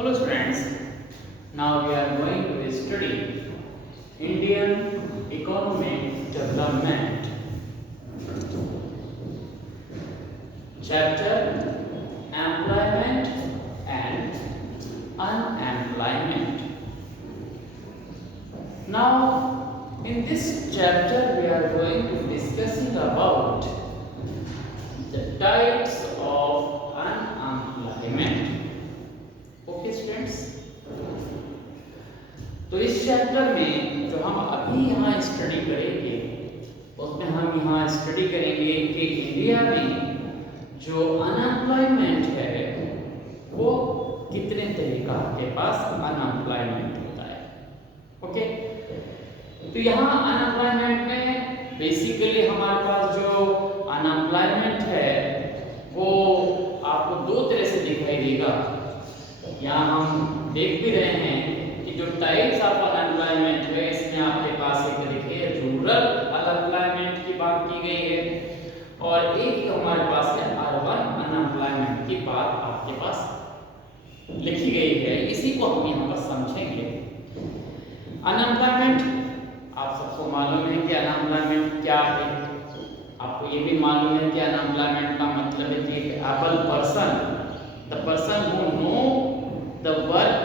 Hello students, now we are going to study Indian economic development. Chapter Employment and Unemployment. Now in this chapter we are going to discussing about the types of unemployment. Okay students, तो इस chapter में जो हम अभी यहाँ study करेंगे उसमें हम यहाँ स्टडी करेंगे कि इंडिया में जो अनएम्प्लॉयमेंट है वो कितने तरह का आपके पास अनएम्प्लॉयमेंट होता है। ओके, तो यहाँ अनएम्प्लॉयमेंट में बेसिकली हमारे पास जो अनएम्प्लॉयमेंट है वो आपको दो तरह से दिखाई देगा। यहाँ हम देख भी रहे हैं कि जो टाइप्स ऑफ अनएम्प्लॉयमेंट है इसमें आपके पास एक देखिए रूरल अनएम्प्लॉयमेंट की बात की गई है और एक हमारे पास है अर्बन अनएम्प्लॉयमेंट की बात आपके पास लिखी गई है। इसी को हम यहाँ पर समझेंगे। अनएम्प्लॉयमेंट आप सबको मालूम है कि अनएम्प्लॉयमेंट क्या है। आपको ये भी मालूम है कि अनएम्प्लॉयमेंट का मतलब है कि able person, the person who know the work,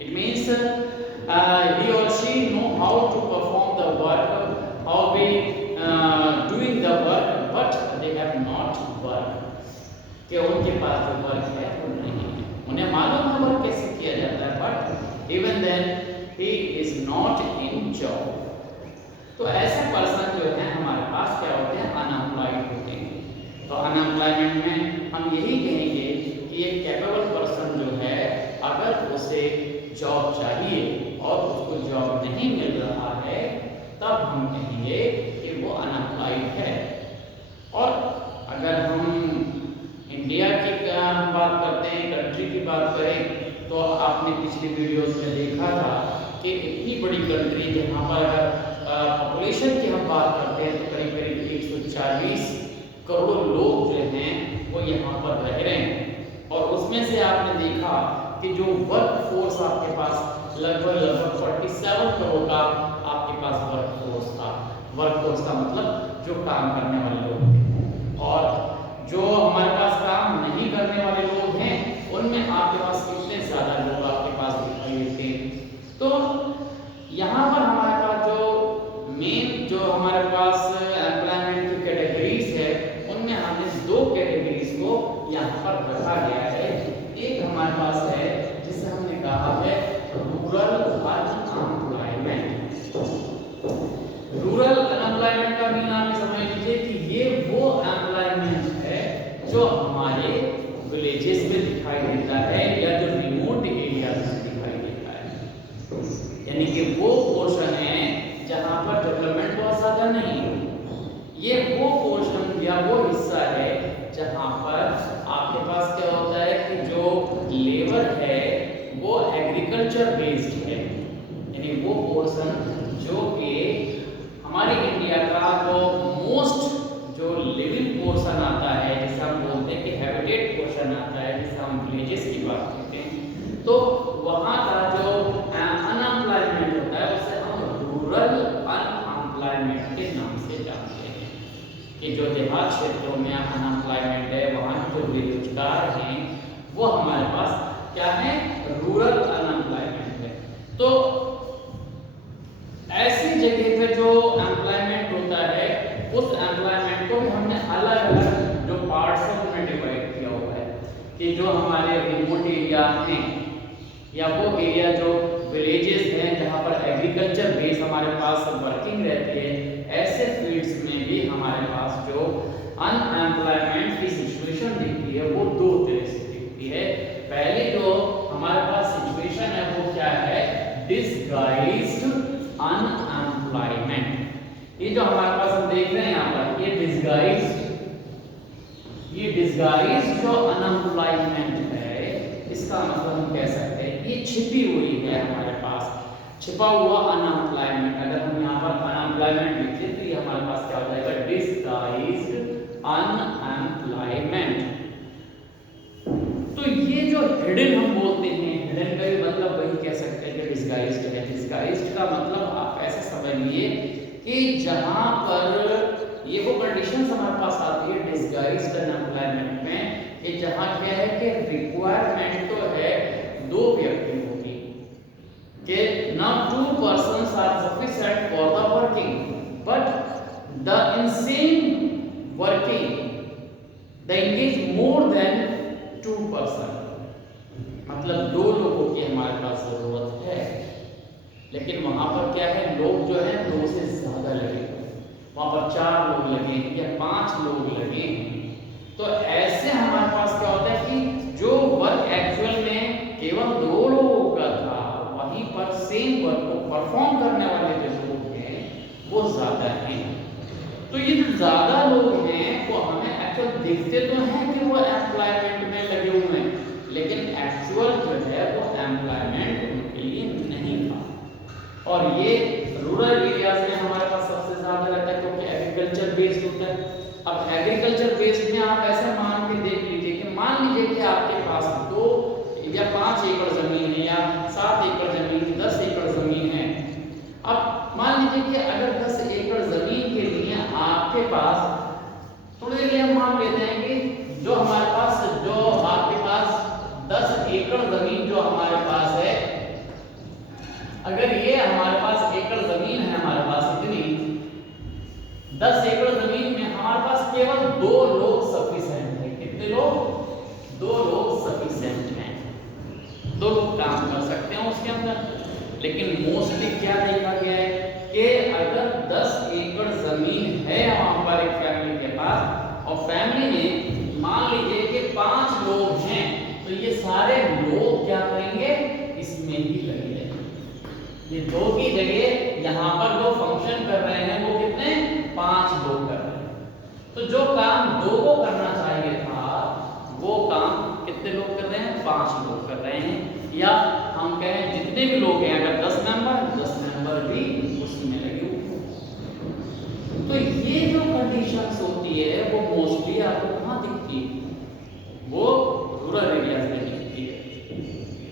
it means he or she know how to perform the work, how we doing the work, but they have not work, कि उनके पास जो वर्क है वो नहीं है। उन्हें मालूम है वर्क कैसे किया जाता है but even then he is not in job। तो ऐसे पर्सन जो है हमारे पास क्या होते हैं, अनएम्प्लॉयड होते हैं। तो अनएम्प्लॉयमेंट में हम यही कहेंगे कि एक कैपेबल पर्सन जो है अगर उसे जॉब चाहिए और उसको जॉब नहीं मिल रहा है तब हम कहेंगे कि वो अनएम्प्लॉयड है। और अगर हम इंडिया की बात करते हैं, कंट्री की बात करें, तो आपने पिछली वीडियोस में देखा था कि इतनी बड़ी कंट्री जहाँ पर अगर पॉपुलेशन की हम बात करते हैं तो करीब करीब 140 करोड़ लोग जो हैं वो यहाँ पर रह रहे हैं। और उसमें से आपने देखा कि जो वर्क फोर्स आपके पास लगभग 47 करोड़ का आपके पास वर्क फोर्स था। वर्क फोर्स का मतलब जो काम करने वाले लोग थे, और जो हमारे पास काम नहीं करने वाले लोग हैं उनमें आपके पास कितने ज़्यादा लोग आपके पास दिखाई देते हैं। तो यहाँ पर हमारे पास जो मेन जो हमारे पास एम्प्लॉयमेंट की कैटेगरीज है उनमें हमने दो कैटेगरीज को यहाँ पर रखा गया है। एक हमारे पास है जिसे हमने कहा है रूरल अनएम्प्लॉयमेंट। रूरल अनएम्प्लॉयमेंट का मीन आप समझ लीजिए कि ये वो एम्प्लॉयमेंट है जो हमारे विलेजेस में दिखाई देता है या जो रिमोट एरियाज में दिखाई देता है। यानी कि वो पोर्शन है जहाँ पर डेवलपमेंट बहुत ज़्यादा नहीं है। ये वो पोर्शन या वो हिस्सा है जहाँ पर आपके पास क्या होता है कि जो लेबर है वो एग्रीकल्चर बेस्ड है। यानी वो पोर्शन जो कि हमारे इंडिया का जो मोस्ट जो लिविंग पोर्शन आता है, जिसे हम बोलते हैं कि हैबिटेट पोर्शन आता है, जिसे हम विलेजेस की बात करते हैं, तो वहाँ का जो अनएम्प्लॉयमेंट होता है उसे हम रूरल अनएम्प्लॉयमेंट के नाम से जानते हैं। कि जो देहात क्षेत्रों में अनएम्प्लॉयमेंट है, वहाँ के जो बेरोजगार हैं वो हमारे पास क्या है, रूरल अनएम्प्लॉयमेंट है। तो ऐसी जगह पे जो एम्प्लॉयमेंट होता है उस एम्प्लॉयमेंट को भी हमने अलग अलग जो पार्ट्स में डिवाइड किया हुआ है कि जो हमारे रिमोट एरिया हैं या वो एरिया जो विलेजेस हैं जहाँ पर एग्रीकल्चर बेस हमारे पास वर्किंग रहती है, ऐसे फील्ड्स में भी हमारे पास जो अनएम्प्लॉयमेंट की सिचुएशन दिखती है वो दो तरह से दिखती है। पहले जो हमारे पास सिचुएशन है वो क्या है, डिसगाइज्ड अनएम्प्लॉयमेंट। ये जो हमारे पास हम देख रहे हैं यहाँ पर ये डिसगाइज्ड जो अनएम्प्लॉयमेंट है, इसका मतलब हम कह सकते हैं ये छिपी हुई है हमारे पास, छिपा हुआ अनएम्प्लॉयमेंट। अगर हम यहाँ पर अनएम्प्लॉयमेंट लिखते तो ये हमारे पास क्या हो जाएगा, डिसगाइज्ड अनएम्प्लॉयमेंट। तो ये जो हिडन हम बोलते हैं डिसगाइज्ड है। डिसगाइज्ड का मतलब आप ऐसे समझिए कि जहां पर ये वो कंडीशंस हमारे पास आती है डिसगाइज्ड अनएम्प्लॉयमेंट में कि जहां क्या है कि रिक्वायरमेंट तो है दो व्यक्तियों की कि now two persons are sufficient for the working but the insane working they engage more than two person, मतलब दो लोगों की हमारे पास जरूरत है लेकिन वहां पर क्या है लोग जो है दो से ज्यादा लगे, वहां पर 4 लोग लगे या 5 लोग लगे। तो ऐसे हमारे पास क्या होता है कि जो वर्क एक्चुअल में केवल 2 लोगों का था वहीं पर सेम वर्क को परफॉर्म करने वाले जो लोग हैं वो ज्यादा हैं। तो ये जो ज्यादा लोग हैं वो हमें एक्चुअल दिखते तो हैं कि वो एम्प्लॉयमेंट में लगे हुए हैं लेकिन एक्चुअल जो है वो एम्प्लॉयमेंट उनके लिए नहीं था। और ये रूरल एरियाज में हमारे पास सबसे ज्यादा रहता है क्योंकि एग्रीकल्चर बेस्ड होता है। अब एग्रीकल्चर बेस्ड में आप ऐसे मान के देख लीजिए कि मान लीजिए कि आपके पास 2 या 5 एकड़ जमीन है या 7 एकड़ जमीन, 10 एकड़ जमीन है। अब मान लीजिए कि अगर 10 एकड़ जमीन के लिए आपके पास थोड़ी देर लिए हम मान लेते हैं कि जो हमारे पास जो आपके पास 10 एकड़ जमीन जो हमारे पास है, अगर ये हमारे पास एकड़ जमीन है हमारे पास इतनी 10 एकड़ जमीन में हमारे पास केवल 2 लोग सफिशिएंट है। कितने लोग? 2 लोग सफिशिएंट हैं, 2 लोग काम कर सकते हैं उसके अंदर। लेकिन मोस्टली क्या देखा गया है कि अगर 10 एकड़ जमीन है वहां पर एक फैमिली के पास और फैमिली में मान लीजिए कि 5 लोग हैं तो ये सारे लोग क्या करेंगे इसमें ही लगे रहेंगे। ये 2 की जगह यहाँ पर जो फंक्शन कर रहे हैं वो कितने 5 लोग कर रहे हैं। तो जो काम 2 को करना चाहिए था वो काम कितने लोग कर रहे हैं 5 लोग कर रहे हैं। या हम कहें जितने भी लोग हैं अगर 10 मेंबर भी उसमें लगे हुए। तो ये जो कंडीशंस होती है वो मोस्टली आपको कहाँ दिखती है? वो रूरल एरियाज में दिखती है,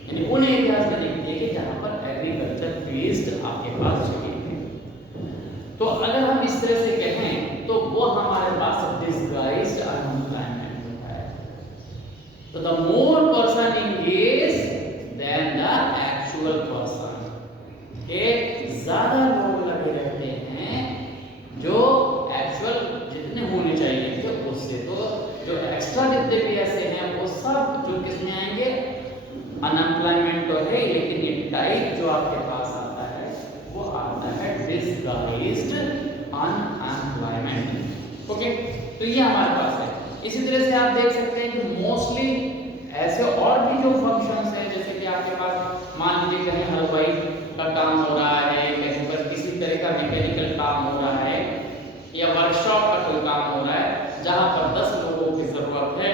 यानी उन एरियाज में दिखती है कि जहाँ पर एग्रीकल्चर बेस्ड आपके पास जमीन है। तो अगर हम इस तरह से कहें तो वो हमारे पास डिसगाइज्ड अनएम्प्लॉयमेंट होता है। तो the more person engage than the actual person, एक ज्यादा लोग लगे रहते हैं जो एक्चुअल जितने होने चाहिए थे उससे, तो जो एक्स्ट्रा जितने भी ऐसे हैं वो सब जो किसमें आएंगे अनएम्प्लॉयमेंट तो है लेकिन ये टाइप जो आपके पास आता है वो आता है डिसगाइज्ड अनएम्प्लॉयमेंट। ओके, तो ये हमारे पास है। इसी तरह से आप देख सकते हैं कि मोस्टली ऐसे और भी जो फंक्शंस हैं जैसे कि आपके पास मान लीजिए कहीं हलवाई का काम हो रहा है, कहीं पर किसी तरह का मैकेनिकल काम हो रहा है या वर्कशॉप का कोई काम हो रहा है जहां पर 10 लोगों की जरूरत है।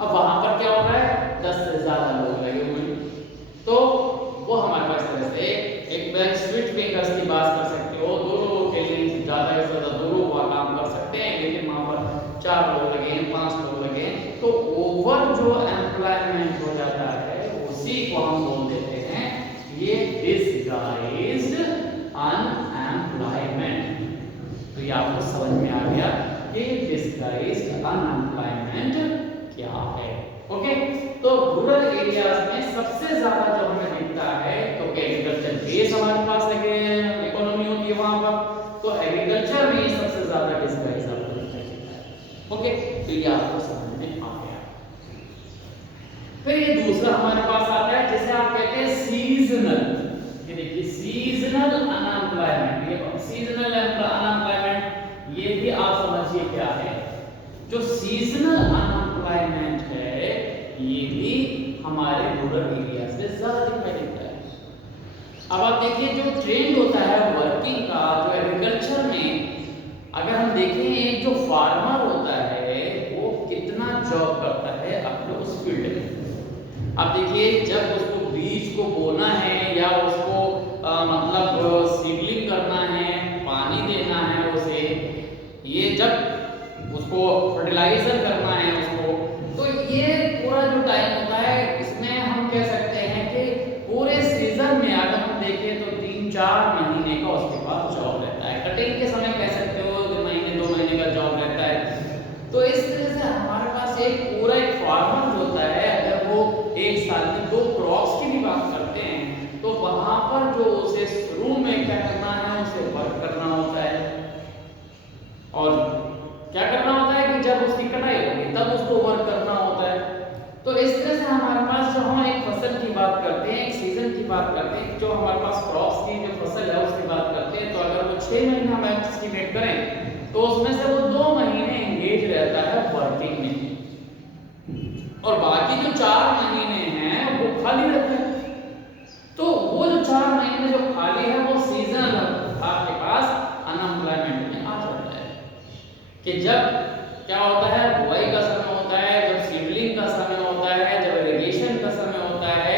अब वहां पर क्या हो रहा है 10 से ज्यादा लोग लगे हुए हैं। तो वो हमारे पास तरह से एक बैंक स्विच फिंगर्स की बात कर सकते हो, 2 लोगों के लिए ज्यादा से ज्यादा 2 लोग वहां काम कर सकते हैं लेकिन वहां पर 4 लोग लगे हैं, 5 लोग लगे हैं। तो ओवर जो एम्प्लॉयमेंट हो जाता है उसी को हम बोल देते हैं ये डिसगाइज्ड अनएम्प्लॉयमेंट। तो ये आपको समझ में आ गया कि डिसगाइज्ड अनएम्प्लॉयमेंट क्या है। ओके, तो रूरल एरियाज में सबसे ज्यादा जो हमें दिखता है तो एग्रीकल्चर बेस हमारे पास लगे इकोनॉमी होती है वहां पर, तो एग्रीकल्चर में सबसे ज्यादा डिसगाइज आपको दिखता है। ओके, तो ये आपको समझ में आ गया। फिर ये दूसरा हमारे पास आता है जिसे आप कहते हैं सीजनल। ये देखिए सीजनल अनएम्प्लॉयमेंट, ये सीजनल अनएम्प्लॉयमेंट ये भी आप समझिए क्या है। जो सीजनल अनएम्प्लॉयमेंट है ये भी हमारे रूरल एरियाज में ज्यादा दिखाई देता है। अब आप देखिए जो ट्रेंड होता है वर्किंग का जो एग्रीकल्चर में अगर हम देखें एक जो फार्मर होता है वो कितना जॉब करता है अपने उस फील्ड में। अब देखिए जब उसको बीज को बोना है या उसको मतलब सीडलिंग करना है, पानी देना है उसे, ये जब उसको फर्टिलाइजर करना है उसको, तो ये पूरा जो टाइम होता है इसमें हम कह सकते हैं कि पूरे सीजन में और क्या करना होता है कि जब उसकी कटाई होगी तब उसको वर्क करना होता है। तो इस तरह से हमारे पास जो हम एक फसल की बात करते हैं, एक सीजन की बात करते हैं, जो हमारे पास क्रॉप्स की जो फसल है उसकी बात करते हैं, तो अगर वो 6 महीने हम एस्टिमेट करें तो उसमें से वो 2 महीने एंगेज रहता है वर्किंग में और बाकी जो 4 महीने हैं वो खाली रहते हैं। तो वो जो 4 महीने जो खाली है वो सीजनल आपके पास अनएम्प्लॉयमेंट में आ जाता है कि जब क्या होता है, बुआई का समय होता है, जब सीडलिंग का समय होता है, जब इरिगेशन का समय होता है,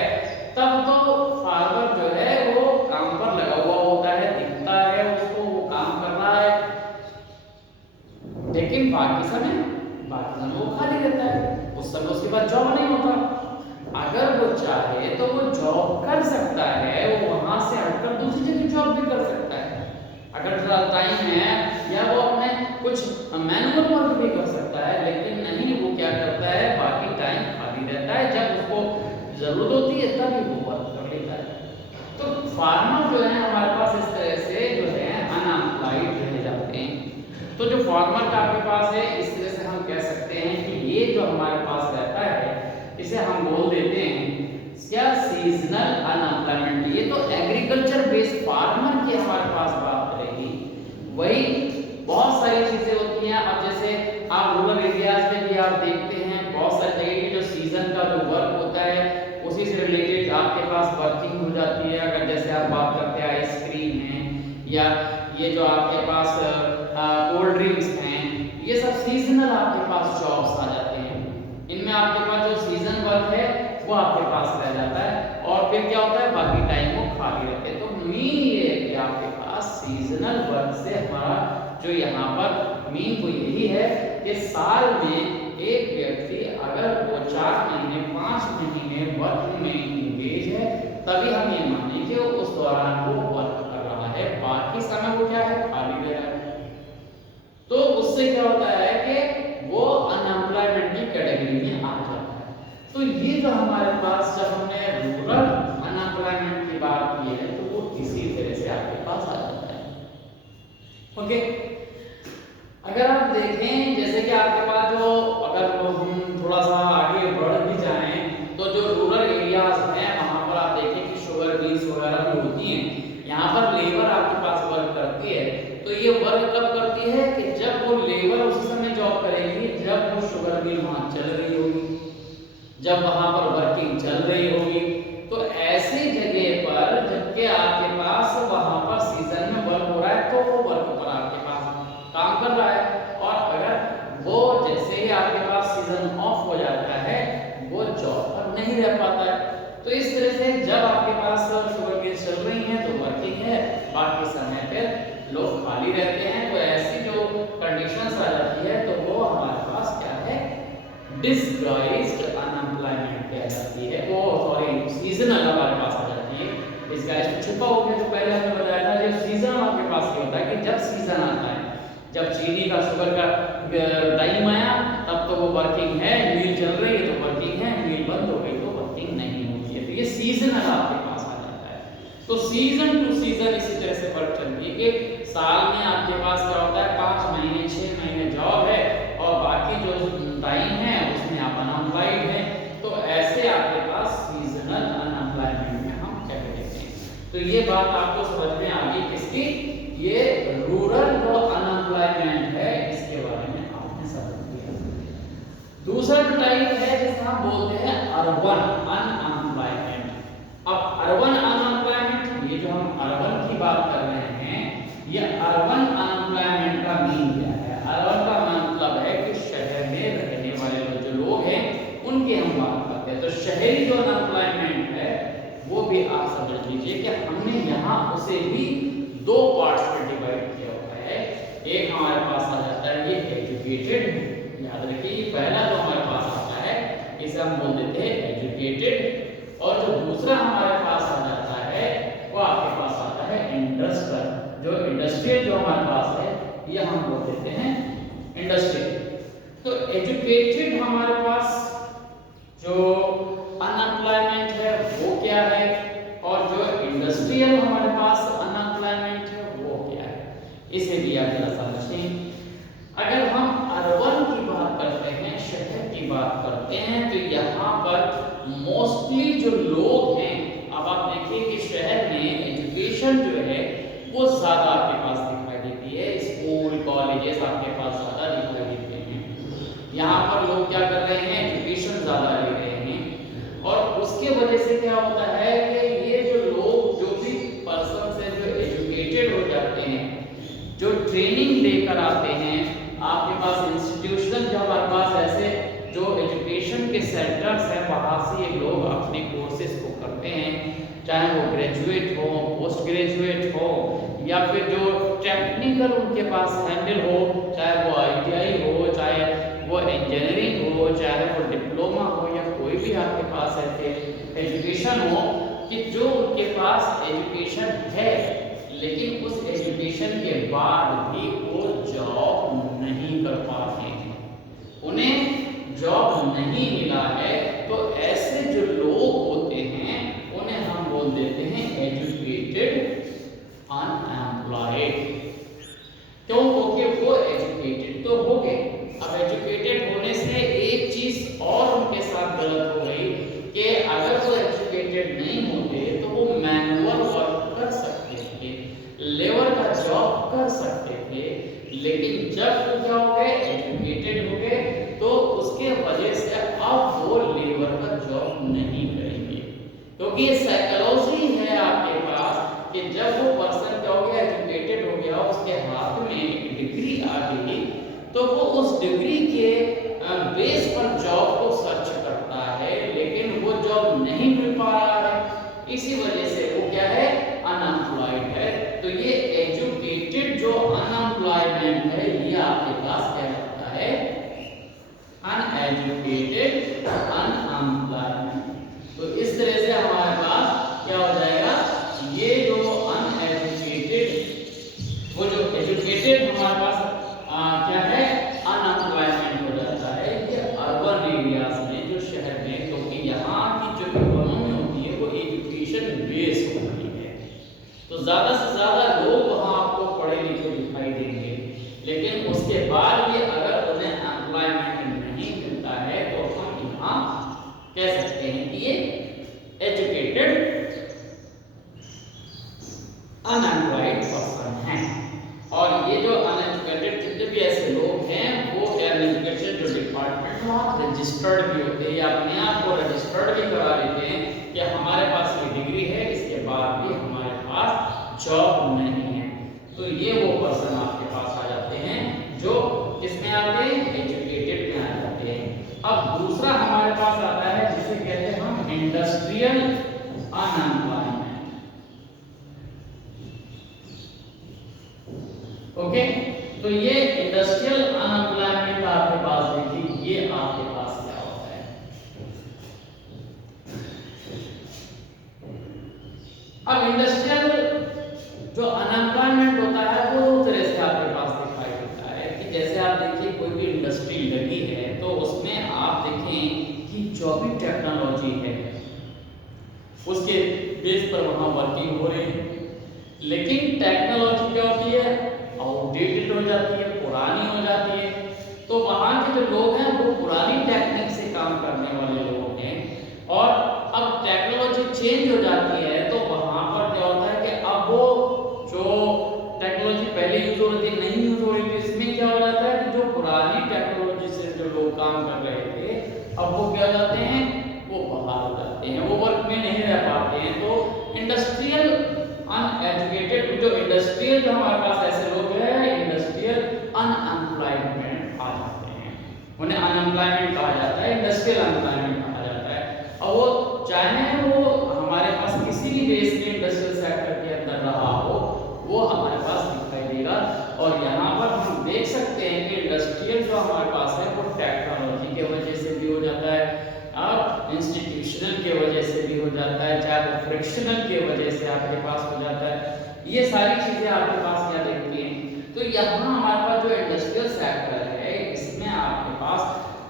तब तो फार्मर जो है वो काम पर लगा हुआ होता है, दिखता है उसको वो काम कर रहा है, लेकिन बाकी समय वो खाली रहता है। उस समय उसके पास जॉब नहीं होता। अगर वो चाहे तो वो जॉब कर सकता है, वो वहां से हटकर दूसरी जगह जॉब भी कर सकता है अगर थोड़ा टाइम है, या वो अपने कुछ मैनुअल वर्क भी कर सकता है, लेकिन नहीं, वो क्या करता है बाकी टाइम खाली रहता है, जब उसको जरूरत होती है तभी वो वर्क कर लेता है। तो फार्मर जो है हमारे पास इस तरह से जो है अनएम्प्लॉयड रह जाते हैं। तो जो फार्मर का आपके पास है, इस तरह से हम कह सकते हैं कि ये जो हमारे पास रहता है इसे हम बोल देते हैं क्या, सीजनल अनएम्प्लॉयमेंट। ये तो एग्रीकल्चर बेस्ड फार्मर की हमारे पास बात करेगी। वही बहुत सारी चीजें होती हैं। अब जैसे आप रूरल एरियाज में भी आप देखते हैं बहुत सारी जगह की जो सीजन का जो वर्क होता है उसी से रिलेटेड आपके पास वर्किंग हो जाती है। अगर जैसे आप बात करते हैं आइसक्रीम है या ये जो आपके पास कोल्ड ड्रिंक्स हैं, ये सब सीजनल आपके पास जॉब्स आ जाते हैं। इनमें आपके पास जो सीजन वर्क है वो आपके पास रह जाता है और फिर क्या होता है बाकी टाइम वो खाली रहते हैं। तो मीन ये है कि आपके पास सीजनल वर्क से हमारा जो यहाँ पर मीन वो यही है कि साल में एक व्यक्ति अगर वो 4 महीने 5 महीने वर्क में इंगेज है तभी हम ये माने कि उस दौरान वो वर्क कर रहा है, बाकी समय वो क्या है खाली रह रहा है। तो उससे क्या होता है कि वो अनएम्प्लॉयमेंट की कैटेगरी में आ जाता है। तो ये जो हमारे पास जब हमने रूरल अनएम्प्लॉयमेंट की बात की है तो वो इसी तरह से आपके पास आ जाता है। ओके, अगर आप देखें जैसे कि आपके पास जो अगर हम थोड़ा सा आगे बढ़ भी जाएं तो जो रूरल एरियाज हैं वहां पर आप देखें कि शुगर मिल्स वगैरह भी होती हैं। यहाँ पर लेबर आपके पास वर्क करती है। तो ये वर्क कब करती है कि जब वो लेबर उसी समय जॉब करेगी जब वो शुगर मिल वहां चल रही होगी, जब वहां पर वर्किंग चल रही होगी। तो ऐसी जगह पर जबकि आपके पास वहां पर सीजन में वर्क हो रहा है तो वो वर्क पर आपके पास काम कर रहा है, और अगर वो जैसे ही आपके पास सीजन ऑफ हो जाता है वो जॉब पर नहीं रह पाता है। तो इस तरह से जब आपके पास शुगर मिल चल रही है तो वर्किंग है, बाकी समय पर लोग खाली रहते हैं। तो ऐसी जो कंडीशंस आ जाती है तो वो हमारे पास क्या है, डिसगाइज्ड अनएम्प्लॉयमेंट कह जाती है, वो सॉरी सीजनल हमारे पास आ जाती है। डिसगाइज्ड छुपा हो गया। तो पहले हमने बताया था जो सीजन आपके पास ये होता है कि जब सीजन आता है, जब चीनी का शुगर का टाइम आया तब तो वो वर्किंग है, मिल चल रही है तो वर्किंग है, मिल बंद हो गई तो वर्किंग नहीं होती है। तो ये सीजनल आपके पास आ जाता है। तो सीजन टू सीजन इसी तरह से फर्क चलती है कि साल में आपके पास क्या होता है 5 महीने 6 महीने जॉब है और बाकी जो टाइम है उसमें आप अनएम्प्लॉयड हैं। तो ऐसे आपके पास सीजनल अनएम्प्लॉयमेंट में हम क्या कहते हैं। तो ये बात आपको समझ में आ गई किसकी, ये रूरल जो अनएम्प्लॉयमेंट है इसके बारे में आपने समझ लिया। दूसरा जो टाइप है जिसको हम बोलते हैं अर्बन अनएम्प्लॉयमेंट। अब अर्बन अनएम्प्लॉयमेंट, ये जो हम अर्बन की बात कर रहे हैं, ये अर्बन अनएम्प्लॉयमेंट का मीन क्या है। अर्बन का मतलब है कि शहर में रहने वाले जो लोग हैं उनकी हम बात करते हैं। तो शहरी जो अनएम्प्लॉयमेंट है वो भी आप समझ लीजिए कि हमने यहाँ उसे भी 2 पार्ट्स में डिवाइड किया हुआ है। एक हमारे पास आ जाता है ये एजुकेटेड, याद रखिए ये पहला जो हमारे पास आता है इसे हम बोल देते हैं एजुकेटेड, और जो दूसरा हमारे पास आ जाता है वो आपके पास आता है इंडस्ट्रियल। जो इंडस्ट्रियल जो हमारे पास है ये हम बोल देते हैं इंडस्ट्रियल। तो एजुकेटेड हमारे पास जो अनएम्प्लॉयमेंट है वो क्या है, और जो इंडस्ट्रियल हमारे पास अनएम्प्लॉयमेंट है वो क्या है, इसे भी आप जरा समझें। से क्या होता है कि ये जो लोग, जो भी पर्सन से जो एजुकेटेड हो जाते हैं, जो ट्रेनिंग लेकर आते हैं आपके पास इंस्टीट्यूशन, जो हमारे पास ऐसे जो एजुकेशन के सेंटर्स हैं, वहाँ से ये लोग अपने कोर्सेज को करते हैं, चाहे वो ग्रेजुएट हो, पोस्ट ग्रेजुएट हो, या फिर जो टेक्निकल उनके पास हैंडल हो, चाहे वो ITI हो, चाहे वो इंजीनियरिंग हो, चाहे वो डिप्लोमा हो, या कोई भी आपके पास ऐसे एजुकेशन हो कि जो उनके पास एजुकेशन है लेकिन उस एजुकेशन के बाद भी वो जॉब नहीं कर पाते हैं, उन्हें जॉब नहीं मिला है, तो ऐसे जो लोग होते हैं उन्हें हम बोल देते हैं एजुकेटेड अनएम्प्लॉयड। क्यों? क्योंकि वो एजुकेटेड तो हो गए। अब एजुकेटेड होने से एक चीज और उनके साथ गलत हो गई कि अगर वो एजुकेटेड नहीं होते तो वो मैनुअल वर्क कर सकते थे, लेबर का जॉब कर सकते थे, लेकिन जब वो क्या हो गए, एजुकेटेड हो गए, तो उसके वजह से अब वो लेबर का जॉब नहीं करेंगे। क्योंकि ये साइकोलॉजी है आपके पास कि जब वो पर्सन क्या हो गया, एजुकेटेड हो गया, उसके हाथ में एक डिग्री आ गई, तो वो उस डिग्री के बेस पर जॉब को सर्च करता है, लेकिन वो जॉब नहीं मिल पा रहा है, इसी वजह से वो क्या है, अनएम्प्लॉयड है। तो ये एजुकेटेड जो अनएम्प्लॉयमेंट है, ये आपके पास क्या होता है, अनएजुकेटेड अनएम्प्लॉयमेंट। तो इस तरह से हमारे पास क्या हो जाएगा, ये जो अनएजुकेटेड, वो जो एजुकेटेड हमारे पास क्या है, अनएम्प्लॉयमेंट हो जाता है ये अर्बन एरियाज में, जो शहर में, क्योंकि यहाँ की जो इकोनॉमी होती है वो एजुकेशन बेस होती है, तो ज़्यादा से ज़्यादा लोग वहाँ आपको पढ़े लिखे दिखाई देंगे, लेकिन उसके बाद भी अगर उन्हें एम्प्लॉयमेंट नहीं मिलता है तो हम यहाँ कह सकते हैं कि ये एजुकेटेड अनएम्प्लॉयड पर्सन हैं। और ये जो अनएजुकेटेड जितने भी ऐसे लोग हैं वो एजुकेशन जो डिपार्टमेंट में रजिस्टर्ड भी होते हैं, या अपने आप को रजिस्टर्ड भी करा लेते हैं कि हमारे पास ये डिग्री है, इसके बाद भी हमारे पास जॉब नहीं है। तो ये वो पर्सन आपके पास आ जाते हैं जो किसमें आते हैं, एजुकेटेड में आ जाते हैं। अब दूसरा हमारे पास आता है जिसे कहते हैं हम इंडस्ट्रियल अनएम्प्लॉयमेंट। ओके, तो ये इंडस्ट्रियल अनएम्प्लॉयमेंट आपके पास देखिए, ये आपके पास क्या होता है। अब इंडस्ट्रियल जो अनएम्प्लॉयमेंट होता है वो दो तरह से आपके पास दिखाई देता है कि जैसे आप देखिए कोई भी इंडस्ट्री लगी है तो उसमें आप देखें कि जो भी टेक्नोलॉजी है उसके बेस पर वहाँ वर्किंग हो रही है, लेकिन टेक्नोलॉजी क्या होती है, आउटडेटेड हो जाती है, पुरानी हो जाती है, तो वहाँ के जो लोग हैं वो पुरानी टेक्निक से काम करने वाले लोग हैं, और अब टेक्नोलॉजी चेंज हो जाती है तो वहाँ पर क्या होता है कि अब वो जो टेक्नोलॉजी पहले यूज हो रही थी नहीं यूज हो रही थी, इसमें क्या हो जाता है कि जो पुरानी टेक्नोलॉजी से जो लोग काम कर रहे थे अब वो क्या हो जाते हैं, वो बाहर हो जाते हैं, वो वर्क में नहीं रह पाते हैं। तो इंडस्ट्रियल अनएजुकेटेड जो इंडस्ट्रियल जो हमारे पास ऐसे लोग हैं, इंडस्ट्रियल अनएम्प्लॉयमेंट आ जाते हैं, उन्हें अनएम्प्लॉयमेंट कहा जाता है, इंडस्ट्रियल अनएम्प्लॉयमेंट कहा जाता है। और वो चाहे वो हमारे पास किसी भी देश में इंडस्ट्रियल सेक्टर के अंदर रहा हो, वो हमारे पास दिखाई देगा। और यहाँ पर हम देख सकते हैं कि इंडस्ट्रियल जो हमारे पास है वो टेक्नोलॉजी के वजह से भी हो जाता है, अब इंस्टीट्यूशनल के वजह से भी हो जाता है, चाहे वो फ्रिक्शनल के वजह से आपके पास हो जाता है, ये सारी चीजें आपके पास क्या देखती हैं। तो यहाँ हमारे पास जो इंडस्ट्रियल सेक्टर है इसमें आपके पास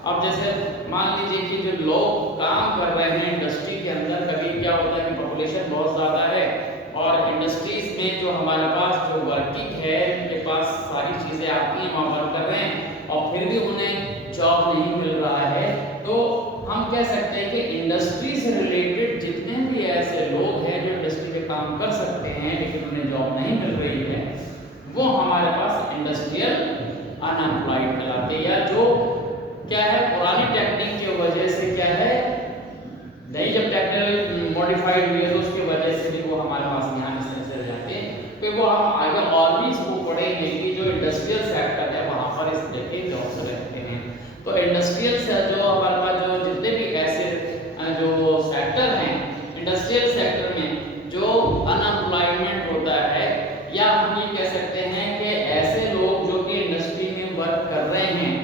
अब जैसे मान लीजिए कि जो लोग काम कर रहे हैं इंडस्ट्री के अंदर, कभी क्या होता है कि पॉपुलेशन बहुत ज़्यादा है और इंडस्ट्रीज में जो हमारे पास जो वर्किंग है उनके पास सारी चीज़ें आती हैं, वहाँ वर्क कर रहे हैं और फिर भी उन्हें जॉब नहीं मिल रहा है, तो हम कह सकते हैं कि इंडस्ट्री से रिलेटेड जितने भी ऐसे लोग हैं जो इंडस्ट्री में काम कर सकते हैं लेकिन उन्हें जॉब नहीं मिल रही है, वो हमारे पास इंडस्ट्रियल अनएम्प्लॉयड कहलाते हैं, या जो क्या है पुरानी टेक्निक की वजह से क्या है, नई जब क्वालिफाइड हुए तो उसकी वजह से भी वो हमारे पास यहाँ इसमें चल जाते हैं। फिर वो हम आगे और भी इसको पढ़ेंगे कि जो इंडस्ट्रियल सेक्टर है वहाँ पर इस तरह के जॉब्स रहते हैं। तो इंडस्ट्रियल से जो हमारे पास जो जितने भी ऐसे जो सेक्टर हैं इंडस्ट्रियल सेक्टर में जो अनएम्प्लॉयमेंट होता है, या हम ये कह सकते हैं कि ऐसे लोग जो कि इंडस्ट्री में वर्क कर रहे हैं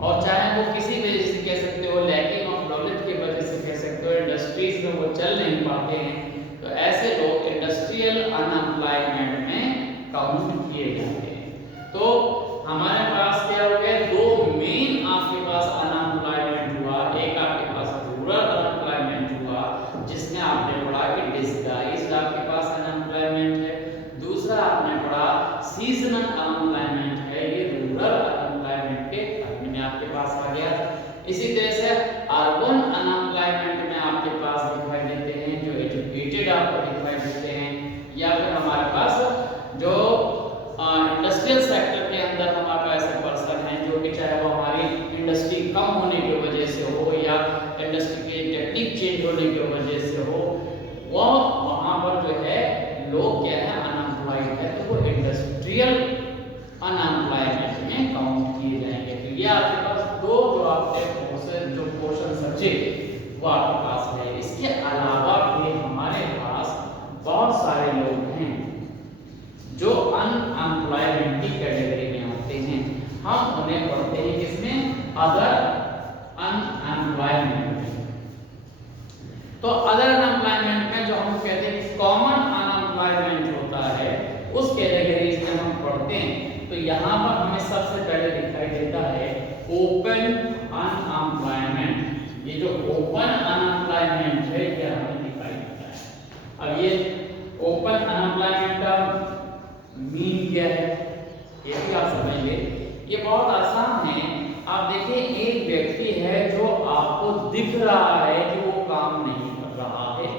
और चाहे वो किसी वजह से कह सकते हो लैकिंग ऑफ नॉलेज की वजह से कह सकते हो इंडस्ट्रीज में वो चल नहीं पाते हैं, तो ऐसे लोग इंडस्ट्रियल अनएम्प्लॉयमेंट में काउंट किए जाते हैं। तो हमारे पास क्या हो गया, दो मेन आपके पास अनएम्प्लॉयमेंट हुआ, एक आपके पास रूरल अनएम्प्लॉयमेंट हुआ जिसमें आपने पढ़ा कि डिस्गाइज्ड आपके पास अनएम्प्लॉयमेंट है, दूसरा आपने पढ़ा सीजनल अनएम्प्लॉयमेंट है, ये रूरल अनएम्प्लॉयमेंट के टर्म में आपके पास आ गया। इसी तरह से अर्बन अनएम्प्लॉयमेंट में आपके पास दिखाई देते हैं जो एजुकेटेड आपको दिखाई देते हैं, या फिर हमारे पास जो इंडस्ट्रियल सेक्टर के अंदर हमारे पास ऐसे पर्सन हैं जो कि चाहे वो हमारी इंडस्ट्री कम होने की वजह से हो या इंडस्ट्री के टेक्निक चेंज होने की वजह से हो, वो वहाँ पर जो है लोग क्या है अनएम्प्लॉयड है, तो वो इंडस्ट्रियल अनएम्प्लॉयमेंट में काउंट किए जाएंगे। तो ये आपके पास दो जो आपके जो क्वेश्चन सब्जेक्ट वो आपके पास है। इसके अलावा भी हमारे पास बहुत सारे लोग हैं जो अनएम्प्लॉयमेंट की कैटेगरी में आते हैं, हम उन्हें पढ़ते हैं किसमें, अदर अनएम्प्लॉयमेंट में। तो अदर अनएम्प्लॉयमेंट में जो हम कहते हैं कॉमन अनएम्प्लॉयमेंट होता है उस कैटेगरी में हम पढ़ते हैं। तो यहाँ पर हमें सबसे पहले दिखाई देता है ओपन अनएम्प्लॉयमेंट। ये जो ओपन अनएम्प्लॉयमेंट है ये हमें दिखाई देता है। अब ये ओपन अनएम्प्लॉयमेंट का मीन क्या है ये भी आप समझ ले, ये बहुत आसान है। आप देखिए एक व्यक्ति है जो आपको दिख रहा है कि वो काम नहीं कर रहा है,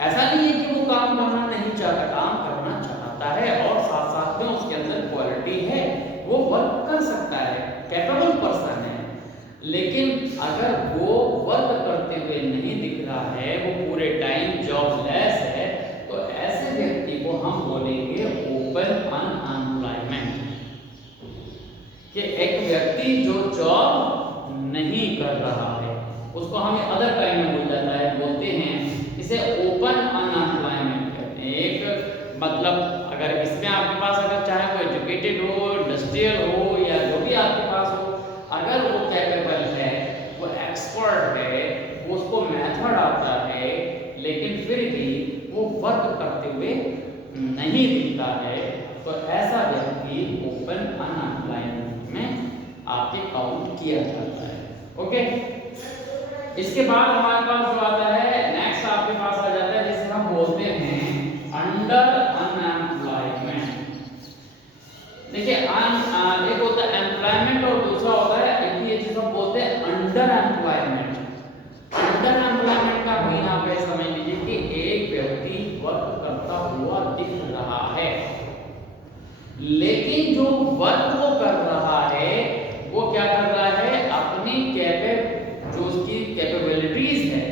ऐसा नहीं है कि वो काम करना नहीं चाहता, काम करना चाहता है और साथ साथ में उसके अंदर क्वालिटी है, वो वर्क कर सकता है, कैपेबल पर्सन है, लेकिन अगर वो वर्क करते हुए नहीं दिख रहा है, वो पूरे टाइम जॉबलेस है, तो ऐसे व्यक्ति को हम बोलेंगे ओपन अनएम्प्लॉयमेंट। कि एक व्यक्ति जो जॉब नहीं कर रहा है उसको हमें अदर टाइम में बोल जाता है, बोलते हैं इसे ओपन अनएम्प्लॉयमेंट कहते हैं। एक मतलब अगर इसमें आपके पास अगर चाहे वो एजुकेटेड हो, इंडस्ट्रियल हो या जो भी आपके पास हो, अगर वो कैपेबल है, वो एक्सपर्ट है, वो उसको मेथड आता है, लेकिन फिर भी वो वर्क करते हुए नहीं दिखता है, तो ऐसा व्यक्ति ओपन अनएम्प्लॉयमेंट में आपके काउंट किया जाता है। ओके, इसके बाद हमारे पास जो आता है नेक्स्ट आपके पास आ जाता है जिसे हम बोलते हैं अंडर अनएम्प्लॉयमेंट। देखिए एक होता है एम्प्लॉयमेंट और दूसरा होता है ये चीज हम बोलते हैं अंडर एम्प्लॉयमेंट। अंडर एम्प्लॉयमेंट का मीन आप ये समझ लीजिए कि एक व्यक्ति वर्क करता हुआ दिख रहा है, लेकिन जो वर्क वो कर रहा है वो क्या कर रहा है, अपनी जो उसकी कैपेबिलिटीज है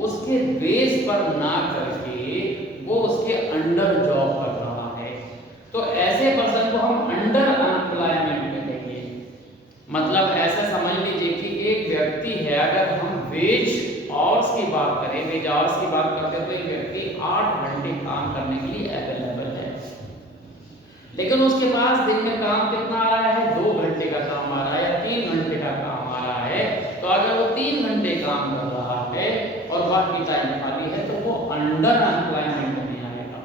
उसके बेस पर ना करके वो उसके अंडर जॉब कर रहा है, तो ऐसे पर्सन को हम अंडर अनएम्प्लॉयमेंट में कहेंगे। मतलब ऐसा समझ लीजिए कि एक व्यक्ति है, अगर हम वेज आवर्स की बात करें, वेज आवर्स की बात करते हैं तो एक व्यक्ति 8 घंटे काम करने के लिए अवेलेबल है, लेकिन उसके पास दिन में काम कितना आ रहा है, 2 घंटे का काम आ रहा है या 3 घंटे का काम आ रहा है, तो अगर वो 3 घंटे काम कर रहा है और बाकी टाइम खाली है तो वो अंडर एम्प्लॉयमेंट में आएगा।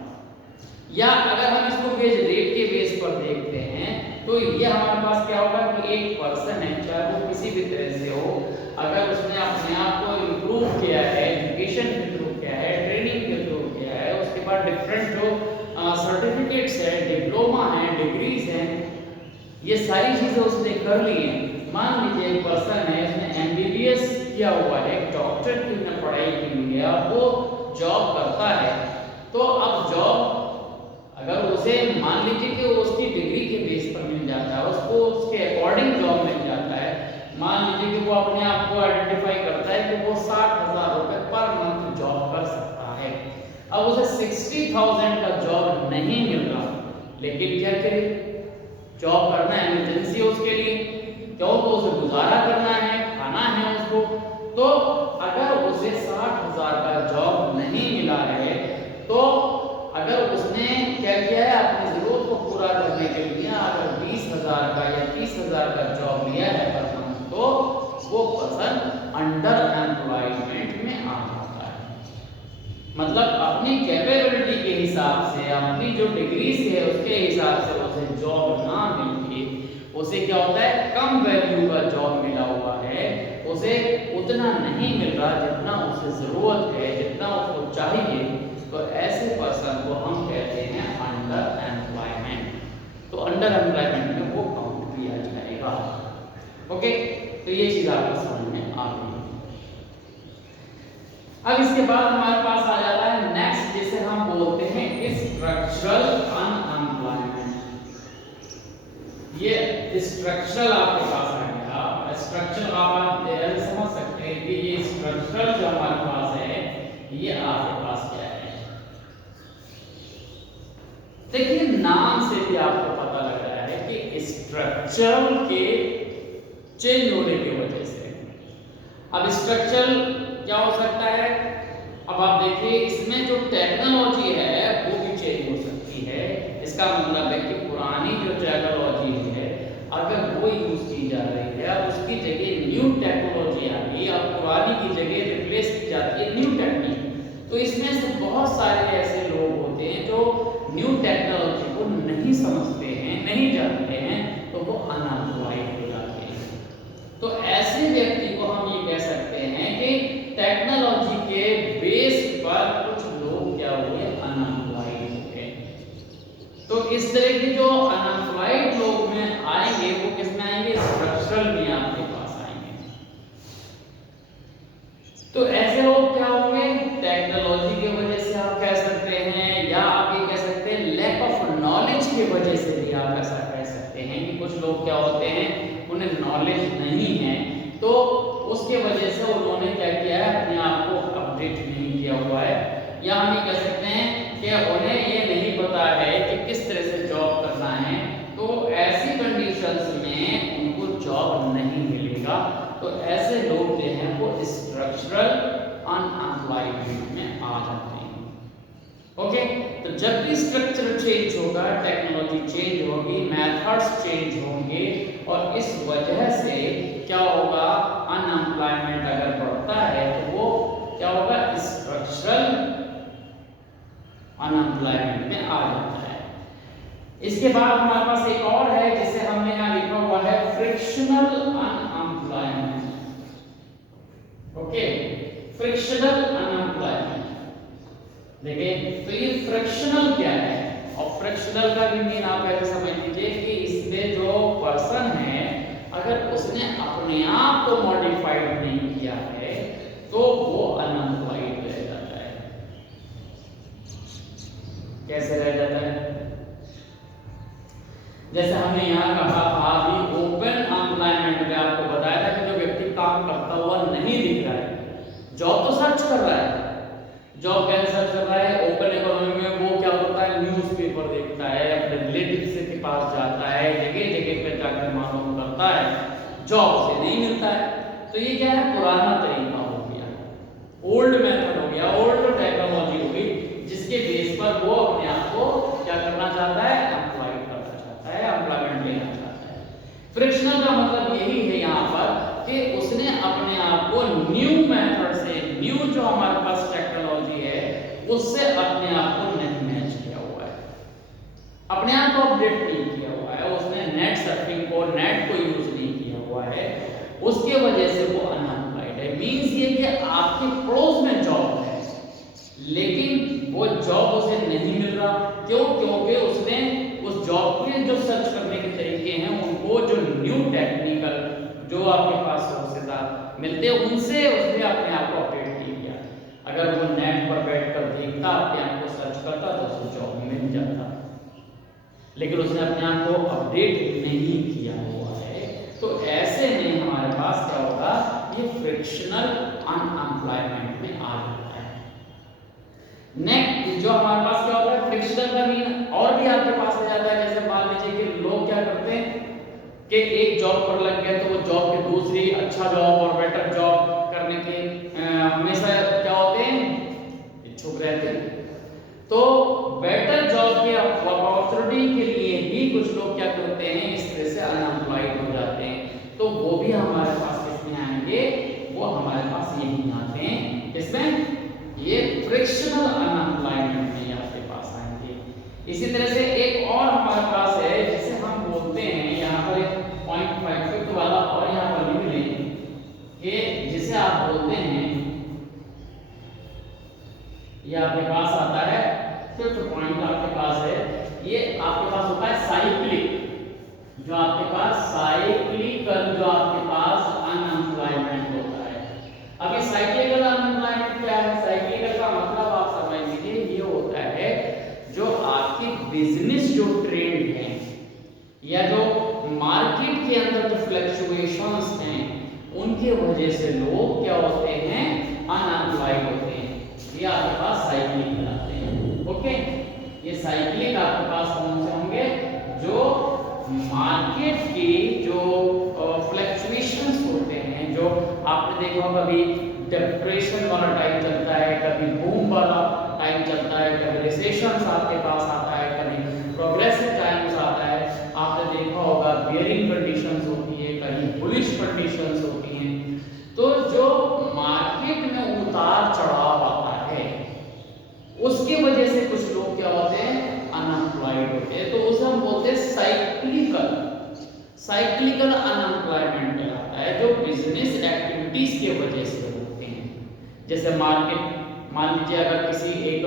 या अगर हम इसको वेज रेट के बेस पर देखते हैं तो ये हमारे पास क्या होगा कि एक पर्सन है, चाहे वो किसी भी तरह से हो, अगर उसने अपने आप को इम्प्रूव किया है, एजुकेशन के थ्रू किया है, ट्रेनिंग के थ्रू किया है, उसके बाद डिफरेंट जो सर्टिफिकेट्स है, डिप्लोमा है, डिग्रीज हैं, ये सारी चीजें उसने कर ली हैं। मान लीजिए एक पर्सन है, उसने एमबीबीएस किया हुआ है, डॉक्टर की उसने पढ़ाई की हुई है, अब वो जॉब करता है, तो अब जॉब अगर उसे मान लीजिए कि उसकी डिग्री के बेस पर मिल जाता है, उसको उसके अकॉर्डिंग जॉब मिल जाता है, मान लीजिए कि वो अपने आप को आइडेंटिफाई करता है कि वो 60,000 रुपए पर मंथ जॉब 60,000 का जॉब नहीं मिल रहा, लेकिन क्या करे, जॉब करना इमरजेंसी है उसके लिए, क्यों, तो उसे गुजारा करना है, खाना है उसको। तो अगर उसे 60,000 का जॉब नहीं मिला है, तो अगर उसने क्या किया है, अपनी जरूरत को पूरा करने के लिए अगर 20,000 का या 30,000 का जॉब लिया है पर मंथ, तो वो पर्सन अंडर एम्प्लॉयमेंट में आ जाता है। मतलब अपनी कैपेबिलिटी के हिसाब से, अपनी जो डिग्री से है उसके हिसाब से उसे जॉब ना मिलके उसे क्या होता है, कम वैल्यू का जॉब मिला हुआ है, उसे उतना नहीं मिल रहा जितना उसे जरूरत है, जितना उसको चाहिए, तो ऐसे पर्सन को हम कहते हैं अंडर एम्प्लॉयमेंट। तो अंडर एम्प्लॉयमेंट में वो काउंट किया जाएगा। ओके, तो ये चीज आपको समझ में आ गई। अब इसके बाद हमारे पास आ जाता है नेक्स्ट, जिसे हम बोलते हैं स्ट्रक्चरल अनएम्प्लॉयमेंट। ये स्ट्रक्चरल आपके पास आ गया। स्ट्रक्चरल आप समझ सकते हैं कि ये स्ट्रक्चरल जो हमारे पास है, ये आपके पास क्या है। देखिए, नाम से भी आपको पता लग रहा है कि स्ट्रक्चरल के चेंज होने की वजह से। अब स्ट्रक्चरल क्या हो सकता है, अब आप देखिए इसमें जो टेक्नोलॉजी है वो भी चेंज हो सकती है। इसका मतलब है कि पुरानी जो टेक्नोलॉजी है अगर वो यूज की जा रही है, अब उसकी जगह न्यू टेक्नोलॉजी आ गई, अब पुरानी की जगह रिप्लेस की जाती है न्यू टेक्निक। तो इसमें से बहुत सारे ऐसे लोग होते हैं जो न्यू टेक्नोलॉजी को नहीं समझते हैं, नहीं जानते हैं, तो वो अनएम्प्लॉयड हो जाते हैं। तो ऐसे व्यक्ति को हम ये कह सकते हैं कि टेक्नोलॉजी के बेस पर कुछ लोग क्या हुए, अनएम्प्लॉयड हो गए। तो इस तरह के जो अनएम्प्लॉयड लोग में आएंगे वो किस में आएंगे, स्ट्रक्चरल में आपके पास आएंगे। तो ऐसे लोग क्या होंगे, टेक्नोलॉजी की वजह से आप कह सकते हैं, या आप ये कह सकते हैं लैक ऑफ नॉलेज की वजह से भी आप ऐसा कह सकते हैं कि कुछ लोग क्या होते हैं, उन्हें नॉलेज नहीं है, तो उसके वजह से उन्होंने क्या किया है, अपने आप को अपडेट नहीं किया हुआ है। या हम ये कह सकते हैं कि उन्हें ये नहीं पता है कि किस तरह से जॉब करना है, तो ऐसी कंडीशंस में उनको जॉब नहीं मिलेगा। तो ऐसे लोग जो हैं वो स्ट्रक्चरल अनएम्प्लॉयमेंट में आ जाते हैं। ओके, तो जब भी स्ट्रक्चर चेंज होगा, टेक्नोलॉजी चेंज होगी, मेथड्स चेंज होंगे, और इस वजह से क्या होगा, अनएम्प्लॉयमेंट अगर बढ़ता है तो वो क्या होगा, स्ट्रक्चरल अनएम्प्लॉयमेंट में आ जाता है। इसके बाद हमारे पास एक और है जिसे हमने यहाँ लिखा हुआ है frictional unemployment. Okay, frictional unemployment. देखिए, तो ये फ्रिक्शनल क्या है, और फ्रिक्शनल का भी मीन आप ऐसे समझ लीजिए कि इसमें जो पर्सन है अगर उसने अपने आप को मॉडिफाइड नहीं किया है तो वो अनएम्प्लॉयड रह जाता है। कैसे रह जाता है, जैसे हमने यहाँ कहा था अभी ओपन एम्प्लॉयमेंट में आपको बताया था कि जो व्यक्ति काम करता हुआ नहीं दिख रहा है, जॉब तो सर्च कर रहा है, जॉब कैसे सर्च कर रहा है, ओपन इकोनॉमी में वो क्या होता है, न्यूज़पेपर देखता है, अपने रिलेटिव के पास जाता है, जगह जगह पे जाकर मालूम करता है, जॉब उसे नहीं मिलता है। तो ये क्या है, पुराना तरीका हो गया, ओल्ड मेथड हो गया, ओल्ड टेक्नोलॉजी हो गई, जिसके बेस पर वो अपने आप को क्या करना चाहता है, एम्प्लॉय करना चाहता है, एम्प्लॉयमेंट लेना चाहता है। फ्रिक्शनल का मतलब यही है यहाँ पर कि उसने अपने आप को न्यू मेथड से, न्यू जो हमारे पास टेक्नोलॉजी है उससे अपने आप को नहीं मैच किया हुआ है, अपने आप को अपडेट नहीं किया हुआ है, उसने नेट सर्फिंग को, नेट को यूज नहीं किया हुआ है, उसके वजह से वो अनएम्प्लॉयड है। मींस ये कि आपके पड़ोस में जॉब है लेकिन वो जॉब उसे नहीं मिल रहा, क्यों, क्योंकि उसने उस जॉब के जो सर्च करने के तरीके हैं उनको, जो न्यू टेक्निकल जो आपके पास सोर्सेज मिलते हैं उनसे उसने अपने आप को अपडेट नहीं किया। अगर वो नेट पर बैठकर देखता, अपने आप को सर्च करता तो उसे जॉब मिल जाता, लेकिन उसने अपने आप को अपडेट नहीं किया हुआ है। तो ऐसे में हमारे पास क्या होगा, ये फ्रिक्शनल अनएम्प्लॉयमेंट में आ जाता है। नेक्स्ट जो हमारे पास क्या होता है फ्रिक्शनल का मीन और भी आपके पास आ जाता है। जैसे मान लीजिए कि लोग क्या करते हैं कि एक जॉब पर लग गए तो वो जॉब के दूसरी अच्छा जॉब और बेटर जॉब करने के हमेशा क्या होते हैं इच्छुक रहते हैं। तो बेटर जॉब की अपॉर्चुनिटी के लिए भी कुछ लोग क्या करते हैं इस तरह से अनएम्प्लॉयड हो जाते हैं। तो वो भी हमारे पास किसमें आएंगे, वो हमारे पास यही आते हैं, इसमें ये फ्रिक्शनल अनएम्प्लॉयमेंट में आपके पास आएंगे। इसी तरह से एक और हमारे पास है जिसे हम बोलते हैं यहाँ पर एक पॉइंट 5 वाला और यहाँ पर लिख लें कि जिसे आप बोलते हैं, ये आपके पास आता है 5th पॉइंट आपके पास है, ये आपके पास होता है साइक्लिक, जो आपके पास साइक्लिकल जो आपके पास अनएम्प्लॉयमेंट होता है। अब ये साइक्लिकल अनएम्प्लॉयमेंट क्या है? साइक्लिकल का मतलब आप समझ लीजिए ये होता है जो आपकी बिजनेस जो ट्रेंड है या जो मार्केट के अंदर जो फ्लक्चुएशंस हैं उनके वजह से लोग क्या होते हैं अनएम्प्लॉयड होते हैं। ये आपके पास साइक्लिक कहलाते हैं। ओके, ये साइक्लिक आपके पास कौन से होंगे? जो मार्केट की जो फ्लक्चुएशंस होते हैं, जो आपने देखा होगा कभी डिप्रेशन वाला टाइम चलता है, कभी बूम वाला टाइम चलता है, कभी रिसेशंस आपके पास आता है, कभी प्रोग्रेसिव टाइम्स आता है। आपने देखा होगा बियरिंग कंडीशंस होती है, कभी बुलिश कंडीशंस होती हैं। तो जो मार्केट में उतार चढ़ाव आता है उसकी वजह से कुछ लोग क्या होते हैं अनएम्प्लॉयड होते हैं। तो उसे हम बोलते हैं साइक्लिकल अनएम्प्लॉयमेंट कहलाता है, जो बिजनेस एक्टिविटीज के वजह से होते हैं। जैसे मार्केट, मान लीजिए अगर किसी एक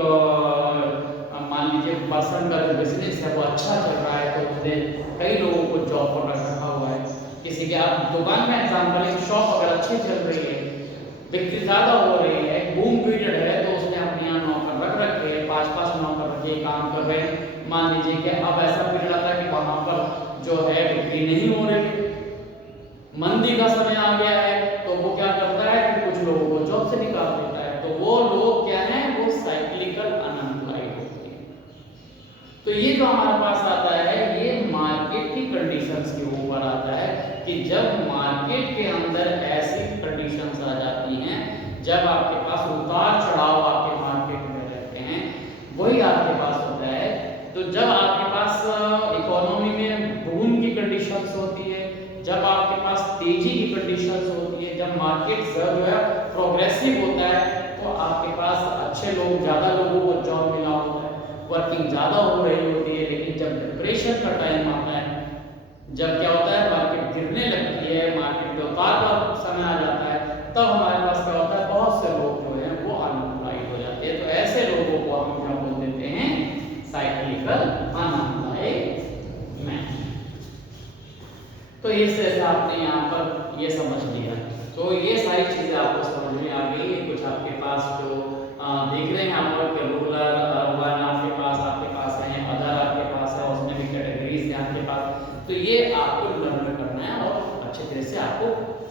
मान लीजिए पर्सन का जो बिजनेस है वो अच्छा चल रहा है तो उसने कई लोगों को जॉब पर रखा हुआ है। किसी के आप दुकान में एग्जाम्पल, एक शॉप अगर अच्छी चल रही है, बिक्री ज्यादा हो रही है, बूम पीरियड है, तो उसने अपने यहाँ नौकर रख रखे हैं, 5-5 नौकर रखे काम कर रहे हैं। मान लीजिए कि अब ऐसा पीरियड आता है कि वहां पर जो है बिक्री नहीं हो रही, मंदी का समय आ गया है, तो वो क्या करता है कि कुछ लोगों को जॉब से निकाल देता है। तो वो लोग क्या है, वो साइक्लिकल अनएम्प्लॉयड होते हैं। तो ये जो हमारे पास आता है ये मार्केट की कंडीशंस के ऊपर आता है कि जब मार्केट के अंदर ऐसी कंडीशंस आ जाती हैं, जब आपके पास उतार चढ़ाव आपके मार्केट में रहते हैं, वही आपके पास होता है। तो जब आपके पास इकोनॉमी में बूम की कंडीशंस होती है, जब आपके पास तेजी की कंडीशंस होती है, जब मार्केट जो है प्रोग्रेसिव होता है, तो आपके पास अच्छे लोग, ज़्यादा लोगों को जॉब मिला होता है, वर्किंग ज़्यादा हो रही होती है। लेकिन जब डिप्रेशन का टाइम आता है, जब क्या होता है मार्केट गिरने लगती है, मार्केट में उतार का समय आ जाता है, तब हमारे पास क्या होता है बहुत से लोग जो हैं वो अनएम्प्लॉयड हो जाते हैं। तो ऐसे लोगों को हम क्या बोल देते हैं, साइक्लिकल अनएम्प्लॉयमेंट। तो इस तरह से आपने यहाँ पर ये समझ लिया। तो ये सारी चीजें आपको समझ में आ गई। कुछ आपके पास जो देख रहे हैं यहाँ पर रूरल अर्बन आपके पास है, अदर आपके पास है, उसमें भी कैटेगरीज हैं आपके पास। तो ये आपको लर्न करना है और अच्छे तरह से आपको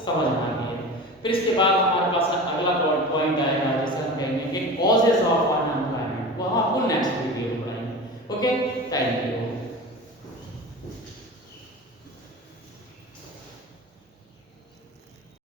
समझना है। फिर इसके बाद